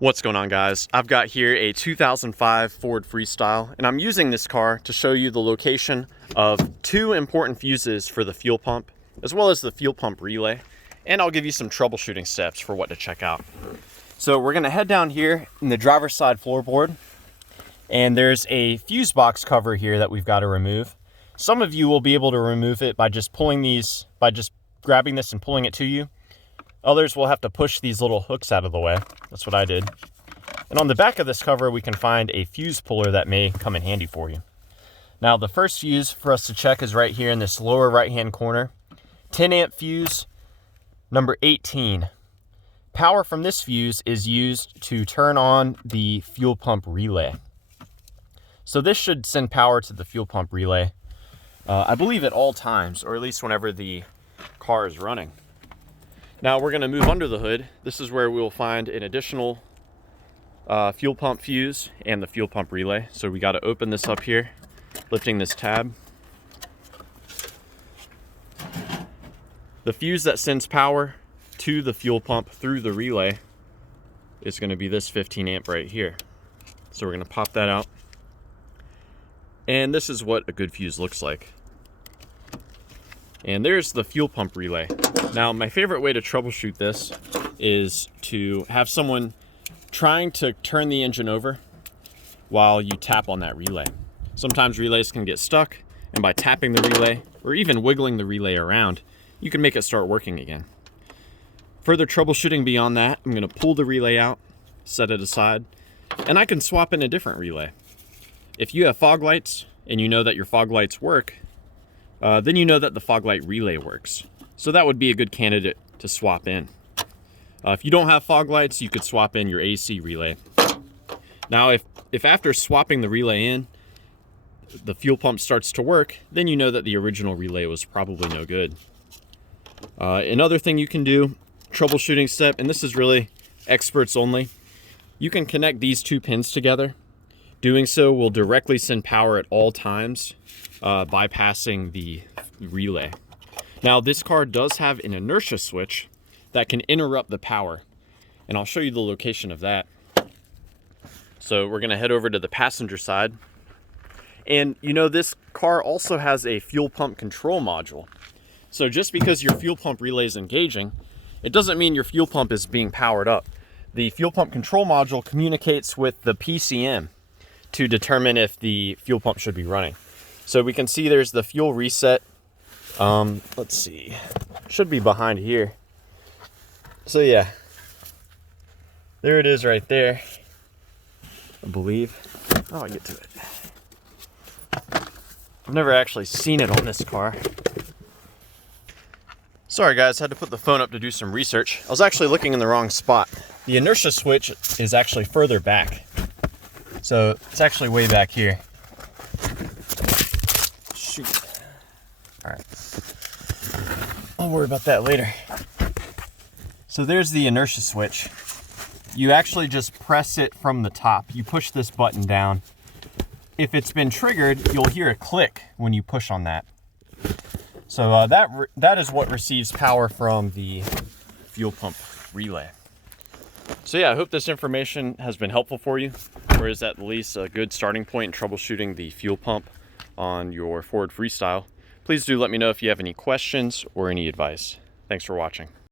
What's going on, guys? I've got here a 2005 Ford Freestyle, and I'm using this car to show you the location of two important fuses for the fuel pump, as well as the fuel pump relay, and I'll give you some troubleshooting steps for what to check out. So we're gonna head down here in the driver's side floorboard, and there's a fuse box cover here that we've got to remove. Some of you will be able to remove it by just grabbing this and pulling it to you. Others will have to push these little hooks out of the way. That's what I did. And on the back of this cover, we can find a fuse puller that may come in handy for you. Now, the first fuse for us to check is right here in this lower right-hand corner. 10 amp fuse, number 18. Power from this fuse is used to turn on the fuel pump relay. So this should send power to the fuel pump relay, I believe at all times, or at least whenever the car is running. Now we're going to move under the hood. This is where we'll find an additional fuel pump fuse and the fuel pump relay. So we got to open this up here, lifting this tab. The fuse that sends power to the fuel pump through the relay is going to be this 15 amp right here. So we're going to pop that out. And this is what a good fuse looks like. And there's the fuel pump relay. Now, my favorite way to troubleshoot this is to have someone trying to turn the engine over while you tap on that relay. Sometimes relays can get stuck, and by tapping the relay or even wiggling the relay around, you can make it start working again. Further troubleshooting beyond that, I'm going to pull the relay out, set it aside, and I can swap in a different relay. If you have fog lights and you know that your fog lights work, then you know that the fog light relay works. So that would be a good candidate to swap in. If you don't have fog lights, you could swap in your AC relay. Now, if after swapping the relay in, the fuel pump starts to work, then you know that the original relay was probably no good. Another thing you can do, troubleshooting step, and this is really experts only, you can connect these two pins together. Doing so will directly send power at all times, bypassing the relay. Now, this car does have an inertia switch that can interrupt the power, and I'll show you the location of that. So we're gonna head over to the passenger side. And you know, this car also has a fuel pump control module. So just because your fuel pump relay is engaging, it doesn't mean your fuel pump is being powered up. The fuel pump control module communicates with the PCM to determine if the fuel pump should be running. So we can see there's the fuel reset. Let's see, should be behind here. So yeah, there it is right there, I believe. Oh, I get to it. I've never actually seen it on this car. Sorry guys, had to put the phone up to do some research. I was actually looking in the wrong spot. The inertia switch is actually further back. So it's actually way back here. Shoot. All right. I'll worry about that later. So there's the inertia switch. You actually just press it from the top. You push this button down. If it's been triggered, you'll hear a click when you push on that. So that is what receives power from the fuel pump relay. So yeah, I hope this information has been helpful for you, or is at least a good starting point in troubleshooting the fuel pump on your Ford Freestyle. Please do let me know if you have any questions or any advice. Thanks for watching.